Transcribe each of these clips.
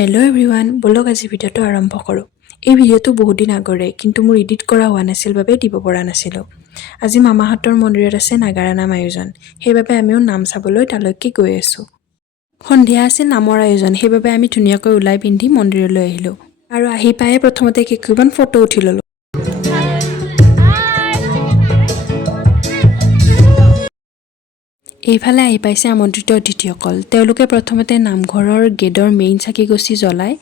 Hello' everyone, বলক আজি ভিডিঅ'টো আৰম্ভ কৰোঁ। এই ভিডিঅ'টো বহুত দিন আগৰে, কিন্তু মোৰ এডিট কৰা হোৱা নাছিল বাবে দিব পৰা নাছিলোঁ। আজি মামাহঁতৰ মন্দিৰত আছে নাগাৰা নাম আয়োজন, সেইবাবে আমিও নাম চাবলৈ তালৈকে গৈ আছোঁ। সন্ধিয়া আছিল নামৰ আয়োজন, সেইবাবে আমি ধুনীয়াকৈ ওলাই পিন্ধি মন্দিৰলৈ আহিলোঁ। আৰু আহি পায়ে প্ৰথমতে কেইখনমান ফটো উঠি ল'লোঁ। এইফালে আহি পাইছে আমন্ত্ৰিত অতিথিসকল। তেওঁলোকে প্ৰথমতে নামঘৰৰ গেটৰ মেইন চাকিগছি জ্বলাই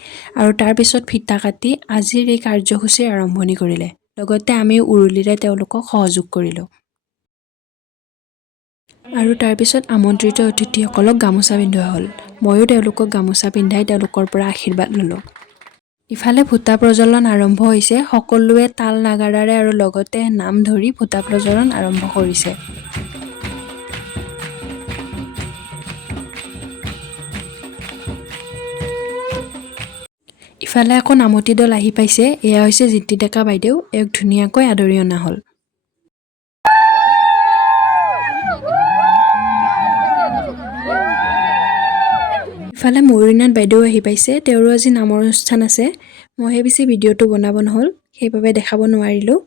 আৰু তাৰ পিছত ফিতা কাটি আজিৰ এই কাৰ্যসূচীৰ আৰম্ভণি কৰিলে। লগতে আমি উৰুলিৰে তেওঁলোকক সহযোগ কৰিলোঁ। আৰু তাৰ পিছত আমন্ত্ৰিত অতিথিসকলক গামোচা পিন্ধোৱা হ'ল। ময়ো তেওঁলোকক গামোচা পিন্ধাই তেওঁলোকৰ পৰা আশীৰ্বাদ ল'লোঁ। ইফালে ভোটা প্ৰজ্বলন আৰম্ভ হৈছে। সকলোৱে তাল নাগাৰাৰে আৰু লগতে নাম ধৰি ভোটা প্ৰজ্বলন আৰম্ভ কৰিছে। ইফালে আকৌ নামতি দল আহি পাইছে। এয়া হৈছে জিতি ডেকা বাইদেউ, এওক ধুনীয়াকৈ আদৰি অনা হ'ল। ইফালে ময়ূৰীনাথ বাইদেউ আহি পাইছে। তেওঁৰো আজি নামৰ অনুষ্ঠান আছে। মইহে পিছে ভিডিঅ'টো বনাব নহ'ল, সেইবাবে দেখাব নোৱাৰিলোঁ।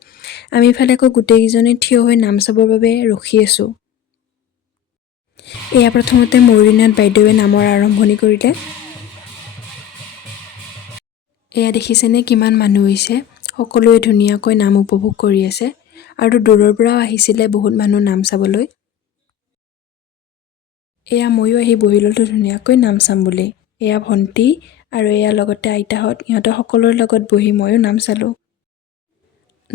আমি ইফালে আকৌ গোটেইকেইজনে থিয় হৈ নাম চাবৰ বাবে ৰখি আছোঁ। এয়া প্ৰথমতে ময়ূৰীনাথ বাইদেৱে নামৰ আৰম্ভণি কৰিলে। এয়া দেখিছেনে কিমান মানুহ হৈছে। সকলোৱে ধুনীয়াকৈ নাম উপভোগ কৰি আছে আৰু দূৰৰ পৰাও আহিছিলে বহুত মানুহ নাম চাবলৈ। এয়া ময়ো আহি বহি ল'লোঁ ধুনীয়াকৈ নাম চাম বুলি। এয়া ভণ্টি আৰু এয়া লগতে আইতাহঁত, ইহঁতৰ সকলোৰে লগত বহি ময়ো নাম চালোঁ।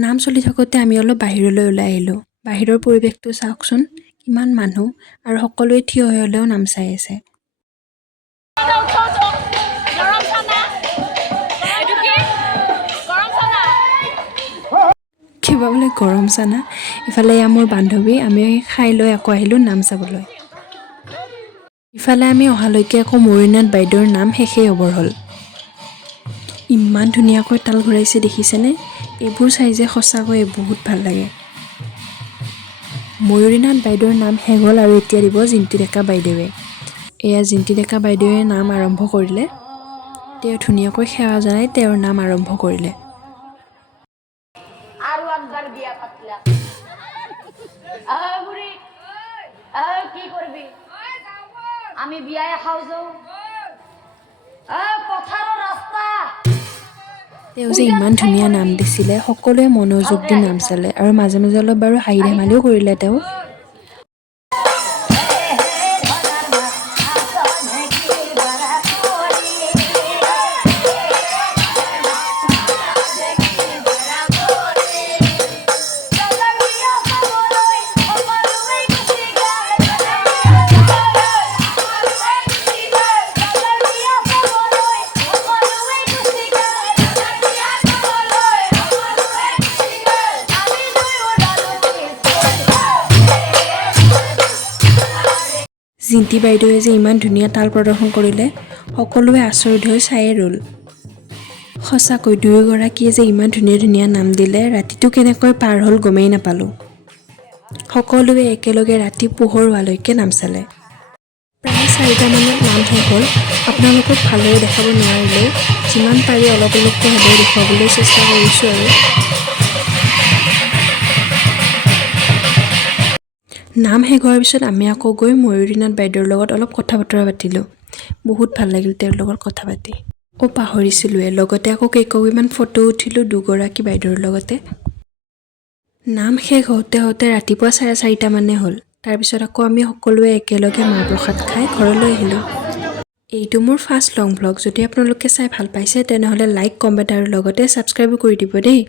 নাম চলি থাকোঁতে আমি অলপ বাহিৰলৈ ওলাই আহিলোঁ। বাহিৰৰ পৰিৱেশটো চাওকচোন, কিমান মানুহ আৰু সকলোৱে থিয় হৈ হ'লেও নাম চাই আছে। কিবা বোলে গৰম চানা। ইফালে এয়া মোৰ বান্ধৱী, আমি খাই লৈ আকৌ আহিলোঁ নাম চাবলৈ। ইফালে আমি অহালৈকে আকৌ ময়ূৰীনাথ বাইদেউৰ নাম শেষেই হ'বৰ হ'ল। ইমান ধুনীয়াকৈ তাল ঘূৰাইছে দেখিছেনে? এইবোৰ চাই যে সঁচাকৈয়ে বহুত ভাল লাগে। ময়ূৰীনাথ বাইদেউৰ নাম শেষ হ'ল আৰু এতিয়া দিব জিন্তি ডেকা বাইদেৱে। এয়া জিন্তি ডেকা বাইদেৱে নাম আৰম্ভ কৰিলে। তেওঁ ধুনীয়াকৈ সেৱা জনাই তেওঁৰ নাম আৰম্ভ কৰিলে। আৰু একবাৰ বিয়া পাতলা বুঢ়ী কি কৰবি আমি বিয়ায় খাও যাও পথাৰৰ ৰাস্তা। তেওঁ যে ইমান ধুনীয়া নাম দিছিলে, সকলোৱে মনোযোগ দি নাম চালে আৰু মাজে মাজে অলপ বাৰু হাঁহি ধেমালিও কৰিলে তেওঁ। জিন্তি বাইদেৱে যে ইমান ধুনীয়া তাল প্ৰদৰ্শন কৰিলে, সকলোৱে আচৰিত হৈ চায়ে ৰ'ল। সঁচাকৈ দুয়োগৰাকীয়ে যে ইমান ধুনীয়া ধুনীয়া নাম দিলে, ৰাতিটো কেনেকৈ পাৰ হ'ল গমেই নাপালোঁ। সকলোৱে একেলগে ৰাতি পোহৰ হোৱালৈকে নাম চালে। প্ৰায় 4টামানত নাম শেষ হ'ল। আপোনালোকক ভালদৰে দেখাব নোৱাৰিলেও যিমান পাৰি অলপ অলপকৈ হ'লেও দেখুৱাবলৈ চেষ্টা কৰিছোঁ আৰু। নাম শেষ হোৱাৰ পিছত আমি আকৌ গৈ ময়ূৰীনাথ বাইদেউৰ লগত অলপ কথা বতৰা পাতিলোঁ। বহুত ভাল লাগিল তেওঁৰ লগত কথা পাতি। পাহৰিছিলোঁৱে, লগতে আকৌ কেইকপিমান ফটো উঠিলোঁ দুগৰাকী বাইদেউৰ লগতে। নাম শেষ হওঁতে হওঁতে ৰাতিপুৱা 4:30 হ'ল। তাৰপিছত আকৌ আমি সকলোৱে একেলগে মাহ প্ৰসাদ খাই ঘৰলৈ আহিলোঁ। এইটো মোৰ ফাৰ্ষ্ট লং ভ্লগ। যদি আপোনালোকে চাই ভাল পাইছে তেনেহ'লে লাইক, কমেণ্ট আৰু লগতে ছাবস্ক্ৰাইবো কৰি দিব দেই।